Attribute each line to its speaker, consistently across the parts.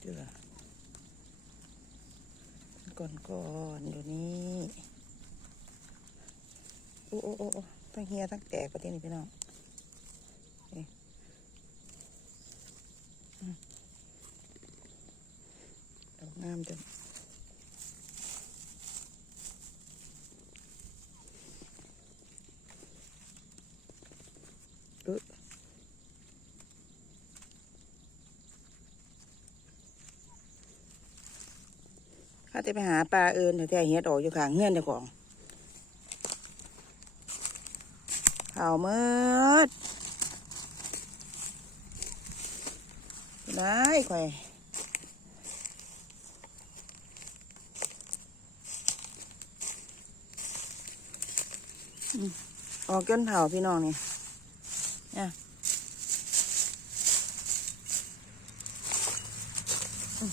Speaker 1: เดือก่อนก่อนอยู่นี่โอ้โอ้โอ้โอ้ทั้งเฮียตั้งแตกประเทศนี้พี่น้องนี่อืมดอกงามจังเอ้อข้า จะไปหาปลาเอิญแถวๆเฮ็ดออกอยู่ข้างเงื่อนเจ้าของเผาเมิดได้ข่อยอืมออกจนเผาพี่น้องนี่เนี่ยอืม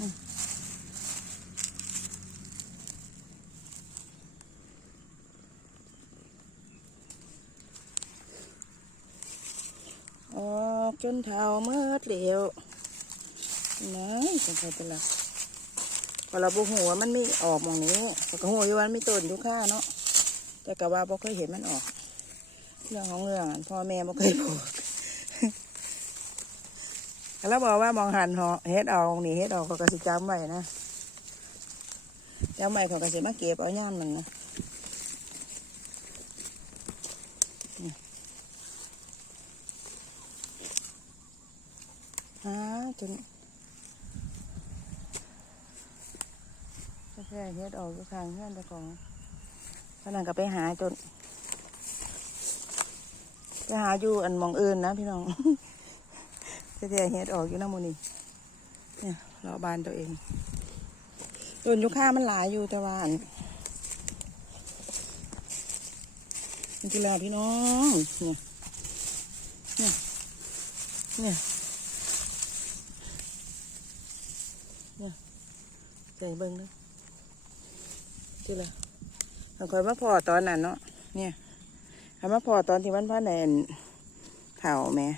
Speaker 1: อืมออก จนเท้าเมื่อเหลวน้อยจังไงเป็นละพอเราบุหัวมันไม่ออกมองนี้แต่ก็หัวอยู่วันไม่ต้นทุกข้าเนาะแต่กะว่าบ่เคยเห็นมันออก เรื่องของเรื่องพ่อแม่บ่เคยบอกแล้วบอกว่ามองหันหาะเฮ็ดเอานี่เฮ็ดเอาเขาก็สิจำไว้นะจำไว้เขาก็สิมาเก็บเอาย่ามมันนะ นี่หาจนแค่เฮ็ดออกอยู่ข้างเพื่อนเจ้าของพนันก็ไปหาจน ไปหาอยู่อันมองอื่นนะพี่น้องแต่เฮ็ดออกอยู่น้ำมูนี่เนี่ยรอบานตัวเองต้นยุค่ามันหลายอยู่แต่ว่าอันนี่แล้วพี่น้อง เนี่ย เนี่ย เนี่ย เนี่ยใจเบิ้งเลยคือแล้วเอาคอยมาพอตอนนั้นเนาะเนี่ยเอามาพอตอนที่มันพ่อแนนเถ่าแม่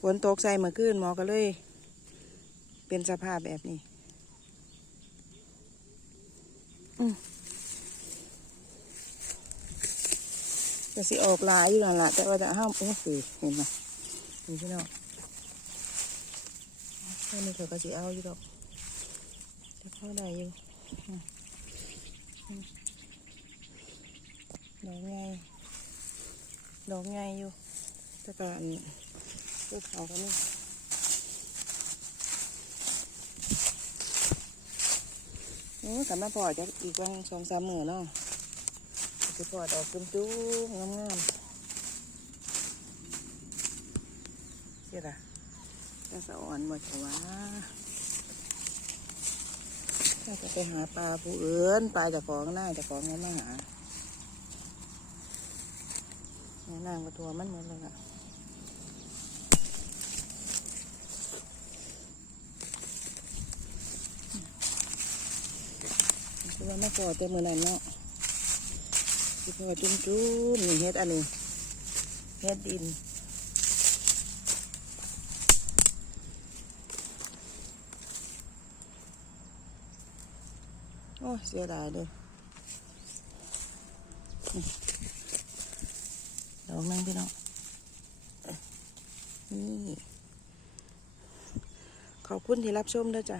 Speaker 1: ฝนตกใส่เมื่อคืนหมอก็เลย เป็นสภาพแบบนี้อืมจะสิออกลายอยู่นั่นแหละแต่ว่าจะห้ามโอ้สิเห็นไหมเห็นพี่น้อง แค่นี้เขาก็สิเอาอยู่ดอกจะพอได้อยู่ดอกไงดอกไงอยู่แต่ก็อันภูเขาก็มีโอ้สามารถพอจะอีกวันสองสามหมื่นเนาะจะพอดออกจุ้มจุ้มงามงามๆเสียละ จะสะอ่อนหมดว่าถ้าจะไปหาปลาผู้อื่นปลาจะของหน้าจะของงั้นมาหาเนี่ยนางกระทัวมันเหมือนเลยอะคือว่าไม่พอแต่มือนั้นเนาะคือพอจุ้มจุ้มนี่เฮ็ดอันนี้เฮ็ดดิน โอ้เสียดายเลยนี่ดอกนึงพี่น้องนี่ขอบคุณที่รับชมด้วยจ้ะ